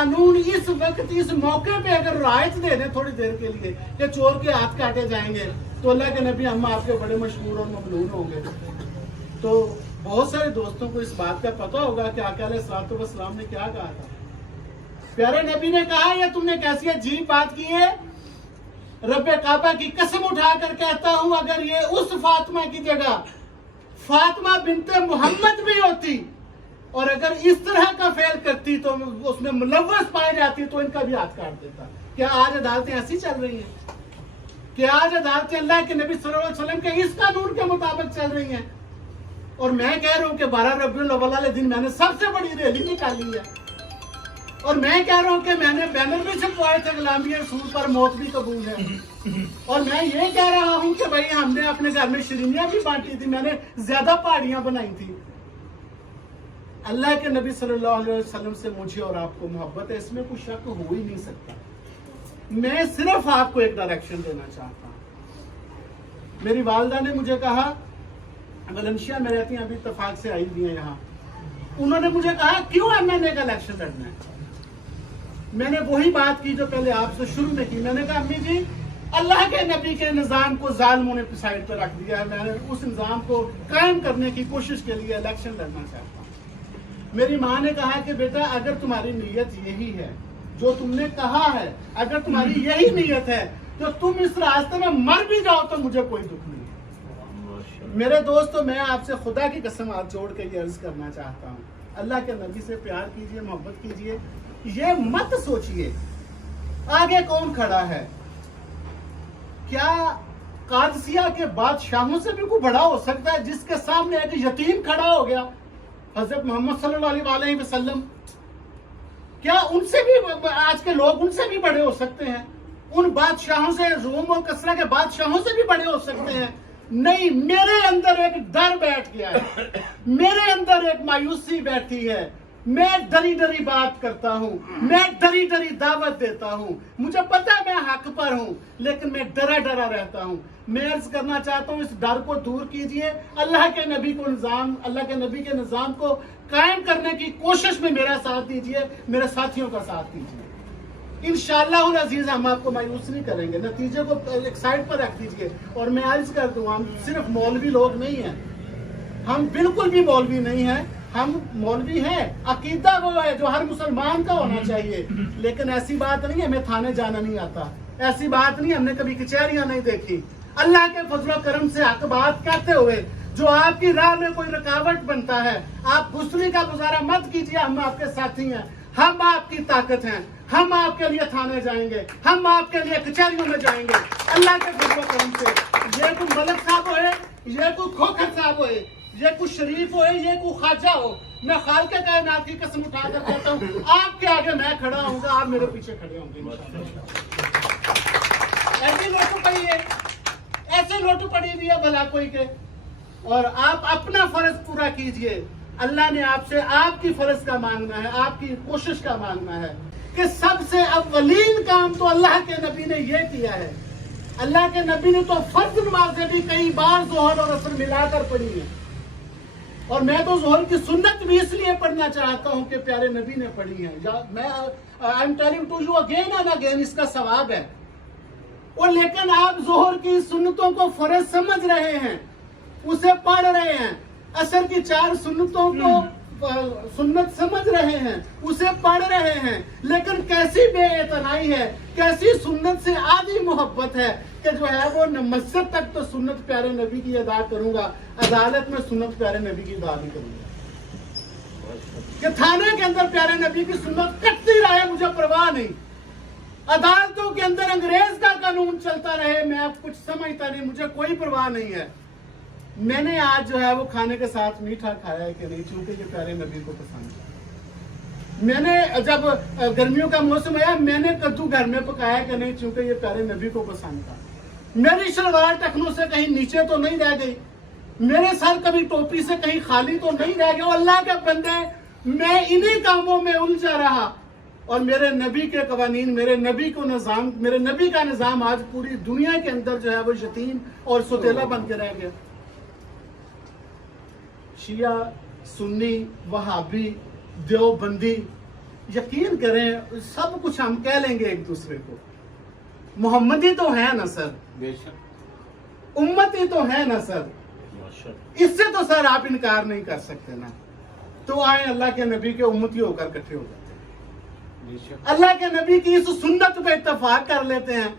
कानून इस वक्त इस मौके पे अगर रायत दे दें थोड़ी देर के लिए कि चोर के हाथ काटे जाएंगे, तो अल्लाह के नबी हम आपके बड़े मशहूर और ममनून होंगे। तो बहुत सारे दोस्तों को इस बात का पता होगा कि आका अलैहिस्सलातु वस्सलाम ने क्या कहा था। प्यारे नबी ने कहा, ये तुमने कैसी अजीब बात की है, रब्बे काबा की कसम उठाकर कहता हूं, अगर ये उस फातिमा की जगह फातिमा बिनते मोहम्मद भी होती और अगर इस तरह का फेल करती तो उसमें मुलव्वस पाई जाती तो इनका भी हाथ काट देता। क्या आज अदालतें ऐसी चल रही हैं? क्या आज अदालतें अल्लाह के नबी सल्लल्लाहु अलैहि वसल्लम के इस कानून के मुताबिक चल रही हैं? और मैं कह रहा हूं कि 12 रबीउल अव्वल वाले दिन मैंने सबसे बड़ी रैली निकाली है, और मैं कह रहा हूं कि मैंने बैनर भी छपवाए थे गुलामी रसूल पर मौत भी कबूल है, और मैं ये कह रहा हूं कि भाई हमने अपने घर में शिरीनियां भी बांटी थी, मैंने ज्यादा पहाड़ियां बनाई थी। अल्लाह के नबी सल्लल्लाहु अलैहि वसल्लम से मुझे और आपको मोहब्बत है, इसमें कोई शक हो ही नहीं सकता। मैं सिर्फ आपको एक डायरेक्शन देना चाहता हूं। मेरी वालदा ने मुझे कहा, वलंशिया में रहती हैं, अभी इत्तेफाक से आई हुई हैं यहाँ, उन्होंने मुझे कहा क्यों एमएनए का इलेक्शन लड़ना है। मैंने वही बात की जो पहले आपसे शुरू में की। मैंने कहा अम्मी जी, अल्लाह के नबी के निजाम को जालिमों ने साइड पर रख दिया है, मैंने उस निजाम को कायम करने की कोशिश के लिए इलेक्शन लड़ना चाहता हूँ। मेरी माँ ने कहा कि बेटा अगर तुम्हारी नीयत यही है जो तुमने कहा है, अगर तुम्हारी यही नीयत है तो तुम इस रास्ते में मर भी जाओ तो मुझे कोई दुख नहीं है। मेरे दोस्तों, मैं आपसे खुदा की कसम हाथ जोड़ के ये अर्ज करना चाहता हूँ, अल्लाह के नबी से प्यार कीजिए, मोहब्बत कीजिए। ये मत सोचिए आगे कौन खड़ा है। क्या कादसिया के बादशाहों से भी कोई बड़ा हो सकता है जिसके सामने एक यतीम खड़ा हो गया, हजरत मोहम्मद सल्लल्लाहु अलैहि वसल्लम? क्या उनसे भी आज के लोग उनसे भी बड़े हो सकते हैं? उन बादशाहों से, रोम और कसरा के बादशाहों से भी बड़े हो सकते हैं? नहीं, मेरे अंदर एक डर बैठ गया है, मेरे अंदर एक मायूसी बैठी है। मैं डरी डरी बात करता हूँ, मैं डरी डरी दावत देता हूँ, मुझे पता है मैं हक पर हूँ, लेकिन मैं डरा डरा रहता हूँ। मैं अर्ज करना चाहता हूँ, इस डर को दूर कीजिए, अल्लाह के नबी के निजाम को कायम करने की कोशिश में मेरा साथ दीजिए, मेरे साथियों का साथ दीजिए। इंशाअल्लाह अजीज हम आपको मायूस नहीं करेंगे, नतीजे को एक साइड पर रख दीजिए। और मैं अर्ज कर दूं, हम सिर्फ मौलवी लोग नहीं हैं, हम बिल्कुल भी मौलवी नहीं हैं, हम मौलवी हैं। अकीदा वो है जो हर मुसलमान का होना चाहिए, लेकिन ऐसी बात नहीं है हमें थाने जाना नहीं आता, ऐसी बात नहीं, हमने कभी कचहरियां नहीं देखी। अल्लाह के फजल करम से हक बात कहते हुए जो आपकी राह में कोई रुकावट बनता है, आप गुस्ली का गुजारा मत कीजिए, हम आपके साथी हैं, हम आपकी ताकत हैं, हम आपके लिए थाने जाएंगे, हम आपके लिए कचहरियों में जाएंगे अल्लाह के फजल करम से। ये कोई मलक साहब होए, ये कोई खोखर साहब होए, ये कोई शरीफ हो, ये कोई ख्वाजा हो, मैं खालिक़े कायनात की कसम उठा कर कहता हूँ, आपके आगे मैं खड़ा होऊंगा, आप मेरे पीछे खड़े होंगे। ऐसी लोटू पड़ी है, ऐसे लोटू पड़ी हुई है भला कोई के, और आप अपना फर्ज पूरा कीजिए। अल्लाह ने आपसे आपकी फर्ज का मांगना है, आपकी कोशिश का मांगना है कि सबसे अव्वलीन काम तो अल्लाह के नबी ने ये किया है। अल्लाह के नबी ने तो फर्ज नमाजें भी कई बार जोहर और असर मिलाकर पढ़ी है, और मैं तो जोहर की सुन्नत भी इसलिए पढ़ना चाहता हूं कि प्यारे नबी ने पढ़ी है। मैं I am telling to you again and again, इसका सवाब है। और लेकिन आप जोहर की सुन्नतों को फर्ज समझ रहे हैं, उसे पढ़ रहे हैं, असर की 4 सुन्नतों को सुन्नत समझ रहे हैं, उसे पढ़ रहे हैं, लेकिन कैसी बेइतनाई है, कैसी सुन्नत से आधी मोहब्बत है कि जो है वो मस्जिद तक तो सुन्नत प्यारे नबी की अदा करूंगा, अदालत में सुन्नत प्यारे नबी की अदा नहीं करूंगा। कि थाने के अंदर प्यारे नबी की सुन्नत कटती रहे मुझे परवाह नहीं, अदालतों के अंदर अंग्रेज का कानून चलता रहे, मैं अब कुछ समझता नहीं, मुझे कोई परवाह नहीं है। मैंने आज जो है वो खाने के साथ मीठा खाया है कि नहीं, चूंकि ये प्यारे नबी को पसंद है। मैंने जब गर्मियों का मौसम आया, मैंने कद्दू घर में पकाया कि नहीं, चूंकि ये प्यारे नबी को पसंद था। मेरी शलवार टखनों से कहीं नीचे तो नहीं रह गई, मेरे सर कभी टोपी से कहीं खाली तो नहीं रह गया। अल्लाह के बंदे, मैं इन्हीं कामों में उलझा रहा, और मेरे नबी के कवानीन, मेरे नबी को निजाम, मेरे नबी का निजाम आज पूरी दुनिया के अंदर जो है वो यतीम और सुतेला बन के रह गया। शिया, सुन्नी, वहाबी, देवबंदी, यकीन करें सब कुछ हम कह लेंगे एक दूसरे को, मोहम्मदी तो है ना सर, बेशक उम्मती तो है ना सर, इससे तो सर आप इनकार नहीं कर सकते ना। तो आए अल्लाह के नबी के उम्मती होकर इकट्ठे हो जाते हैं, बेशक अल्लाह के नबी की इस सुन्नत पे इत्तेफाक कर लेते हैं,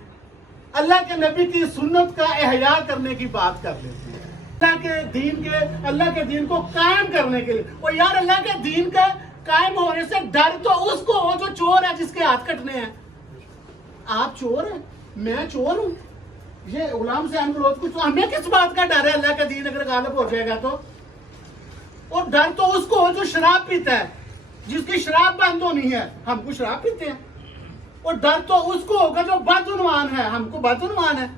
अल्लाह के नबी की सुन्नत का एहया करने की बात कर लेते हैं, अल्लाह के दीन को कायम करने के लिए। और यार अल्लाह के दीन का कायम होने से डर तो उसको हो जो चोर है, जिसके हाथ कटने हैं। आप चोर हैं, मैं चोर हूं, ये गुलाम से अनुरोध कुछ, हमें किस बात का डर है? अल्लाह का दीन अगर गालिब हो जाएगा तो। और डर तो उसको हो जो शराब पीता है, जिसकी शराब बंद होनी है, हमको शराब पीते हैं। और डर तो उसको होगा जो बदउनवान है, हमको बदउनवान है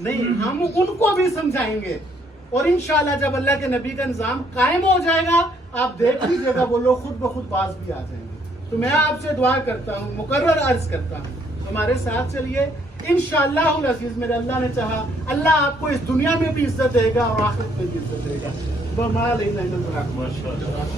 नहीं, हम उनको भी समझाएंगे। और इंशाल्लाह जब अल्लाह के नबी का निजाम कायम हो जाएगा, आप देख लीजिएगा वो लोग खुद ब खुद बाज भी आ जाएंगे। तो मैं आपसे दुआ करता हूँ, मुकर्रर अर्ज करता हूँ, हमारे साथ चलिए। इंशाअल्लाह अज़ीज़, मेरे अल्लाह ने चाहा, अल्लाह आपको इस दुनिया में भी इज्जत देगा और आखिरत में भी इज्जत देगा।